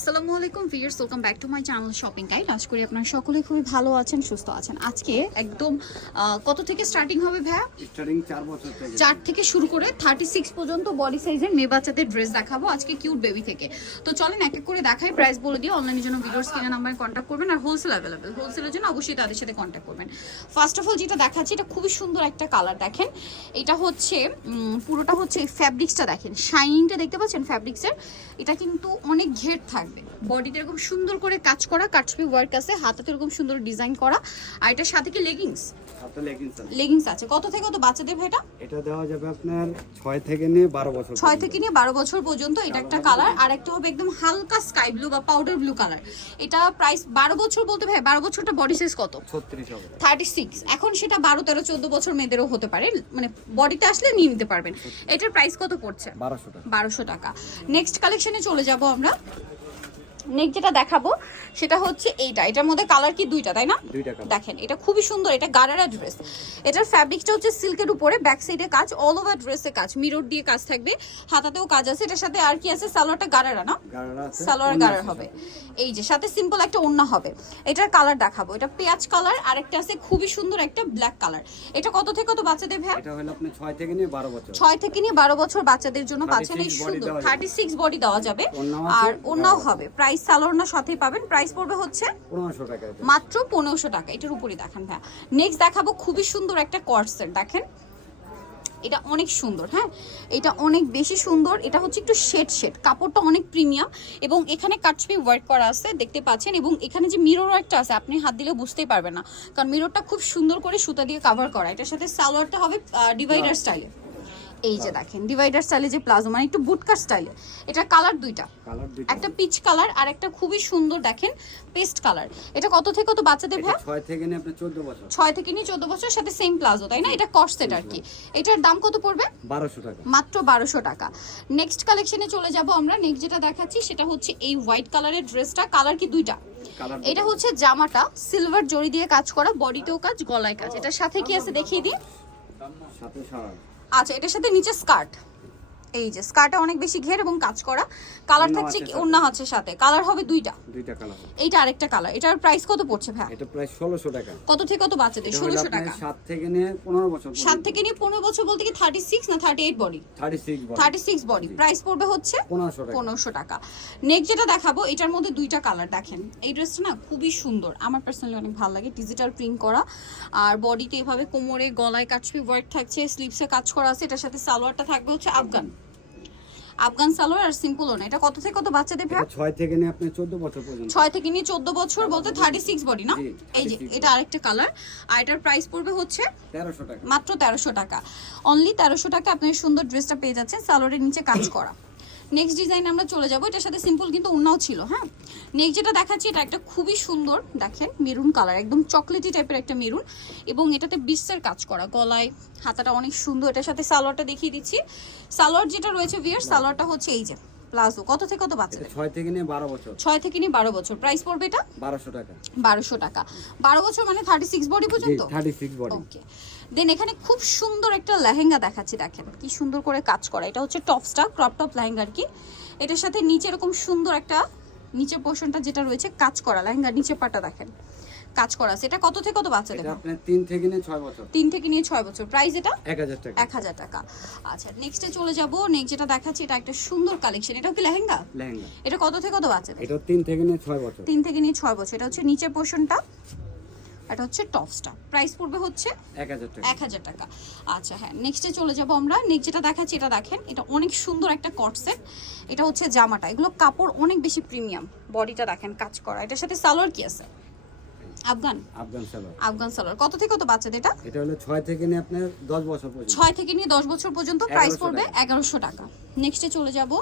আসসালামু আলাইকুম viewers welcome back to my channel shopping guide আশা করি আপনারা সকলে খুবই ভালো আছেন সুস্থ আছেন। আজকে একদম কত থেকে স্টার্টিং হবে ভাইয়া? স্টার্টিং চার বছর থেকে। চার থেকে শুরু করে থার্টি সিক্স পর্যন্ত বডি সাইজের মেয়ে বাচ্চাদের ড্রেস দেখাবো আজকে কিউট বেবি থেকে। তো চলেন এক এক করে দেখাই প্রাইস বলে দিয়ে অনলাইনের জন্য ভিডিওর স্ক্রিনে নাম্বারে কন্ট্যাক্ট করবেন আর হোলসেল অ্যাভেলেবেল হোলসেলের জন্য অবশ্যই তাদের সাথে কন্ট্যাক্ট করবেন। ফার্স্ট অফ অল যেটা দেখাচ্ছি এটা খুবই সুন্দর একটা কালার দেখেন। এটা হচ্ছে পুরোটা হচ্ছে ফ্যাব্রিক্সটা দেখেন। শাইনিংটা দেখতে পাচ্ছেন ফ্যাব্রিক্সের এটা কিন্তু অনেক ঘের থাকবে বডিতে এরকম সুন্দর করে কাজ করা কাটছবি ওয়ার্ক আছে হাতাতে এরকম সুন্দর ডিজাইন করা। আর এটার সাথে কি লেগিংস হাতে লেগিংস আছে। লেগিংস আছে। কত থেকে কত বাচ্চাদের ভাইটা এটা? দেওয়া যাবে আপনার ছয় থেকে নিয়ে বারো বছর ছয় থেকে নিয়ে বারো বছর পর্যন্ত এটা একটা কালার আর একটা হবে একদম হালকা স্কাই ব্লু বা পাউডার ব্লু কালার এটা প্রাইস বারো বছর বলতে ভাই বারো বছরটা বডি সাইজ কত? ছত্রিশ হবে। থার্টি সিক্স এখন সেটা বারো তেরো চোদ্দ বছর মেয়েদেরও হতে পারে। মানে বডিতে আসলে নিয়ে নিতে পারবেন। এটার প্রাইস কত পড়ছে? বারোশো টাকা। বারোশো টাকা। নেক্সট কালেকশনে চলে যাব আমরা। নেক্সট যেটা দেখাবো সেটা হচ্ছে এইটা। এটার মধ্যে কালার কি? দুইটা তাই না? দেখেন এটা খুবই সুন্দর। এটা গারারা ড্রেস এটার ফ্যাব্রিকটা হচ্ছে সিল্কের উপরে ব্যাক সাইডে কাজ অল ওভার ড্রেসে কাজ মিরর দিয়ে কাজ থাকবে হাতাতেও কাজ আছে। এটার সাথে আর কি আছে? সালোয়ারটা গারারা না? সালোয়ার অন্য গারার হবে। এই যে সাথে সিম্পল একটা ওড়না হবে। এটার কালার দেখাবো। এটা পেঁয়াজ কালার আর একটা আছে খুবই সুন্দর একটা ব্ল্যাক কালার এটা কত থেকে কত বাচ্চাদের ভ্যা এটা হলো আপনি ছয় থেকে নিয়ে বারো বছর। ছয় থেকে নিয়ে বারো বছর বাচ্চাদের জন্য পাচ্ছেন এই সুন্দর। দেওয়া যাবে। থার্টি সিক্স বডি দেওয়া যাবে। আর গাঢ়। হবে। প্রাইস সালোয়ার সাথেই পাবেন। প্রাইস পড়বে হচ্ছে মাত্র পনেরোশো টাকা। এটার উপরে দেখেন ভাই নেক্সট দেখাবো খুবই সুন্দর একটা কর্সেট দেখেন। এটা অনেক সুন্দর হ্যাঁ? এটা অনেক বেশি সুন্দর। এটা হচ্ছে একটু শেড শেড কাপড়টা অনেক প্রিমিয়াম এবং এখানে কাটছবি ওয়ার্ক করা আছে দেখতে পাচ্ছেন? এবং এখানে যে মিরর একটা আছে আপনি হাত দিলে বুঝতেই পারবেন না। কারণ মিররটা খুব সুন্দর করে সুতা দিয়ে কভার করা। এটার সাথে সালোয়ারটা হবে ডিভাইডার স্টাইলে এই যে দেখেন ডিভাইডার স্টাইলে যে প্লাজো মানে একটু বুটকার স্টাইলে এটা কালার দুইটা। একটা পিচ কালার আর একটা খুবই সুন্দর দেখেন পেস্ট কালার এটা কত থেকে কত বাচ্চাদের ভাই? ছয় থেকে নিয়ে আপনার চোদ্দ বছর। ছয় থেকে নিয়ে চোদ্দ বছর সাথে সেম প্লাজো তাই না? এটা কর্সেট আর কি। এটার দাম কত পড়বে? বারোশো টাকা। মাত্র বারোশো টাকা। নেক্সট কালেকশনে চলে যাব আমরা। নেক্সট যেটা দেখাচ্ছি সেটা হচ্ছে এই হোয়াইট কালারের ড্রেসটা কালার কি দুইটা? এটা হচ্ছে জামাটা সিলভার জড়ি দিয়ে কাজ করা বডিতেও কাজ গলায় কাজ। এটার সাথে কি আছে দেখিয়ে দিই? সাথে সারা। আচ্ছা এটার সাথে নিচে স্কার্ট এই যে স্কার্টে অনেক বেশি ঘের এবং কাজ করা। কালার থাকছে কি। অন্য আছে সাথে। কালার হবে দুইটা। দুইটা কালার এইটা আরেকটা কালার এটার প্রাইস কত পড়ছে ভাই এটা প্রায় ষোলোশো টাকা। কত থেকে কত ষোলোশো আপনার টাকা। সাত থেকে নিয়ে পনেরো বছর সাত থেকে নিয়ে পনেরো বছর বলতে কি থার্টি সিক্স না thirty eight body thirty six thirty six body price পড়বে হচ্ছে পনেরোশো টাকা। পনেরোশো টাকা। নেক্সট যেটা দেখাবো এটার মধ্যে দুইটা কালার দেখেন। এই ড্রেসটা না খুবই সুন্দর। আমার পার্সোনালি অনেক ভালো লাগে ডিজিটাল প্রিন্ট করা। আর বডিতে এভাবে কোমরে গলায় কাটছবি ওয়ার্ক থাকছে স্লিভসে কাজ করা আছে। এটার সাথে সালোয়ারটা থাকবে হচ্ছে আফগান। আফগান সালোয়ার আর সিম্পল ওনা এটা কত থেকে কত বাচ্চাদের ভাই এটা ছয় থেকে নিয়ে আপনি চোদ্দ বছর পর্যন্ত। 6 থেকে নিয়ে চোদ্দ বছর বলতে থার্টি সিক্স বডি না? এই যে এটা আরেকটা কালার আর এটার প্রাইস পড়বে হচ্ছে 1300 টাকা। মাত্র তেরোশো টাকা। অনলি তেরোশো টাকা আপনি সুন্দর ড্রেসটা পেয়ে যাচ্ছেন সালোয়ারের নিচে কাজ করা। নেক্সট ডিজাইন আমরা চলে যাব। এটার সাথে সিম্পল কিন্তু অন্যও ছিল হ্যাঁ? নেক্সট যেটা দেখাচ্ছি, এটা একটা খুবই সুন্দর, দেখেন মেরুন কালার একদম চকলেটি টাইপের একটা মেরুন এবং এটাতে বিশ্বের কাজ করা, গলায়, হাতাটা অনেক সুন্দর। এটার সাথে সালোয়ারটা দেখিয়ে দিচ্ছি। সালোয়ার যেটা রয়েছে বিয়ার সালোয়ারটা হচ্ছে এই যে। প্লাজো কত থেকে কত বাচ্চাদের ছয় থেকে নিয়ে বারো বছর। ছয় থেকে নিয়ে বারো বছর। প্রাইস পড়বে এটা? বারোশো টাকা। বারোশো টাকা। বারো বছর মানে থার্টি সিক্স বডি পর্যন্ত? Thirty six body okay then এখানে খুব সুন্দর একটা লেহেঙ্গা দেখাচ্ছি দেখেন। কি সুন্দর করে কাজ করা। এটা হচ্ছে টপসটা ক্রপ টপ লেহেঙ্গা আর কি। এটার সাথে নিচে এরকম সুন্দর একটা নিচের পোর্শনটা যেটা রয়েছে কাজ করা। লেহেঙ্গার নিচে পাটা দেখেন। কাজ করা আছে। এটা কত থেকে কত বাচ্চাদের এটা আপনার তিন থেকে নিয়ে ছয় বছর। তিন থেকে নিয়ে ছয় বছর। প্রাইস এটা? এক হাজার টাকা। এক হাজার টাকা। আচ্ছা নেক্সটে চলে যাব। নেক্সট যেটা দেখাচ্ছি এটা একটা সুন্দর কালেকশন এটাও কি লেহেঙ্গা? লেহেঙ্গা। এটা কত থেকে কত বাচ্চাদের এটা তিন থেকে নিয়ে ছয় বছর। তিন থেকে নিয়ে ছয় বছর। এটা হচ্ছে নিচের পোর্শনটা এটা হচ্ছে টপসটা প্রাইস পড়বে হচ্ছে এক হাজার টাকা। আচ্ছা হ্যাঁ নেক্সটে চলে যাব আমরা। নেক্সট যেটা দেখাচ্ছি এটা দেখেন এটা অনেক সুন্দর একটা কট সেট এটা হচ্ছে জামাটা। এগুলো কাপড় অনেক বেশি প্রিমিয়াম বডিটা দেখেন কাজ করা। এটার সাথে সালোয়ার কি আছে? আফগান? আফগান সালোয়ার আফগান সালোয়ার কত থেকে কত বাচ্চাদের এটা? এটা হলো ছয় থেকে নিয়ে আপনার দশ বছর পর্যন্ত। ছয় থেকে নিয়ে দশ বছর পর্যন্ত প্রাইস পড়বে টাকা। এগারোশো টাকা। নেক্সটে চলে যাব।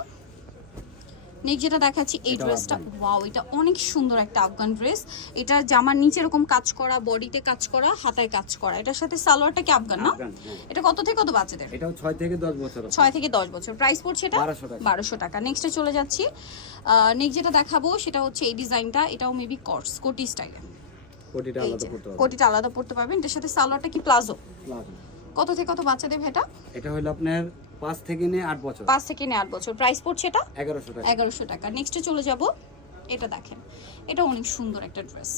নেক্সট যেটা দেখাচ্ছি এই ড্রেসটা ওয়াও এটা অনেক সুন্দর একটা আফগান ড্রেস এটা জামার নিচে এরকম কাজ করা বডিতে কাজ করা হাতায় কাজ করা। এটার সাথে সালোয়ারটা কি আফগান না? হ্যাঁ। এটা কত থেকে কত বাচ্চাদের? এটাও ছয় থেকে দশ বছর ছয় থেকে দশ বছর। প্রাইস পড়ছে এটা 1200 টাকা। বারোশো টাকা। নেক্সটে চলে যাচ্ছি। নেক্সট যেটা দেখাবো সেটা হচ্ছে এই ডিজাইনটা এটাও মেবি কর্স কোটি স্টাইলে কোটিটা আলাদা করতে হবে। কোটিটা আলাদা পড়তে পারবেন এটার সাথে সালোয়ারটা কি প্লাজো? প্লাজো। কত থেকে কত বাচ্চাদের এটা এটা হলো আপনার পাঁচ থেকে নিয়ে আট বছর। পাঁচ থেকে নিয়ে আট বছর। প্রাইস পড়ছে এটা? এগারোশো টাকা। এগারোশো টাকা। নেক্সটে চলে যাব। এটা দেখেন। এটা অনেক সুন্দর একটা ড্রেস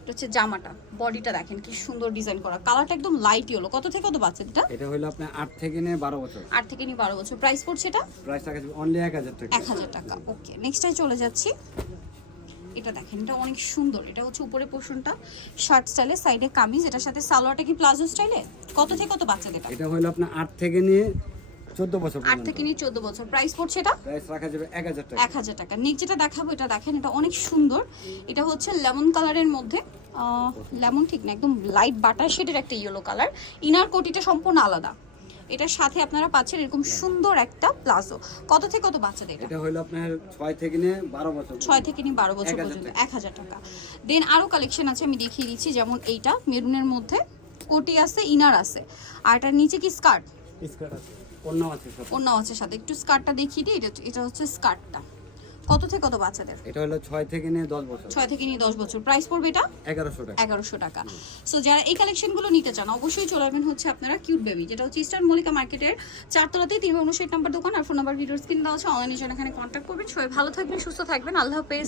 এটা হচ্ছে জামাটা। বডিটা দেখেন কি সুন্দর ডিজাইন করা। কালারটা একদম লাইট ইয়েলো কত থেকে কত বাচ্চা এটা? এটা হলো আপনার আট থেকে নিয়ে বারো বছর। আট থেকে নিয়ে বারো বছর। প্রাইস পড়ছে এটা? প্রাইস টাকা অনলি এক হাজার টাকা। এক হাজার টাকা। ওকে নেক্সটটাই চলে যাচ্ছি। এটা দেখেন এটা অনেক সুন্দর। এটা হচ্ছে উপরে পোর্শনটা শার্ট স্টাইলে সাইডে কামিজ এটার সাথে সালোয়ারটা কি প্লাজো স্টাইলে কত থেকে কত বাচ্চাদের এটা হলো আপনার আট থেকে নিয়ে চোদ্দ বছর আট থেকে নিয়ে চোদ্দ বছর। প্রাইস পড়ছে এটা? প্রাইস রাখা যাবে এক হাজার টাকা। এক হাজার টাকা। নেক্সট যেটা দেখাবো এটা দেখেন এটা অনেক সুন্দর। এটা হচ্ছে লেমন কালারের মধ্যে লেমন ঠিক না একদম লাইট বাটার শেডের একটা ইয়েলো কালার ইনার কোটিটা সম্পূর্ণ আলাদা। এটার সাথে আপনারা পাচ্ছেন এরকম সুন্দর একটা প্লাজো। কত থেকে কত বাচ্চাদের? এটা এটা হলো আপনার 6 থেকে নিয়ে বারো বছর 6 থেকে নিয়ে বারো বছর পর্যন্ত টাকা। এক হাজার টাকা। দেন আরও কালেকশন আছে আমি দেখিয়ে দিচ্ছি যেমন এইটা মেরুনের মধ্যে কোটি আছে ইনার আছে। আর এটার নিচে কি স্কার্ট? স্কার্ট আছে অন্য আছে সাথে। একটু স্কার্টটা দেখিয়ে দিই এটা এটা হচ্ছে স্কার্টটা। কত থেকে কত বাচ্চাদের? এটা হলো 6 থেকে নিয়ে দশ বছর। 6 থেকে নিয়ে দশ বছর। প্রাইস পড়বে এটা? এগারোশো টাকা। 1100 টাকা। সো যারা এই কালেকশনগুলো নিতে চান অবশ্যই চলে আসবেন হচ্ছে আপনারা কিউট বেবি যেটা হচ্ছে ইস্টার্ন মল্লিকা মার্কেটের চারতলাতেই তিন উনষাট নাম্বার দোকান। আর ফোন নাম্বার ভিডিও স্ক্রিন দেওয়া আছে। অনলাইনে জন্য এখানে কন্ট্যাক্ট করবেন। সবাই ভালো থাকবেন সুস্থ থাকবেন। আল্লাহ হাফেজ।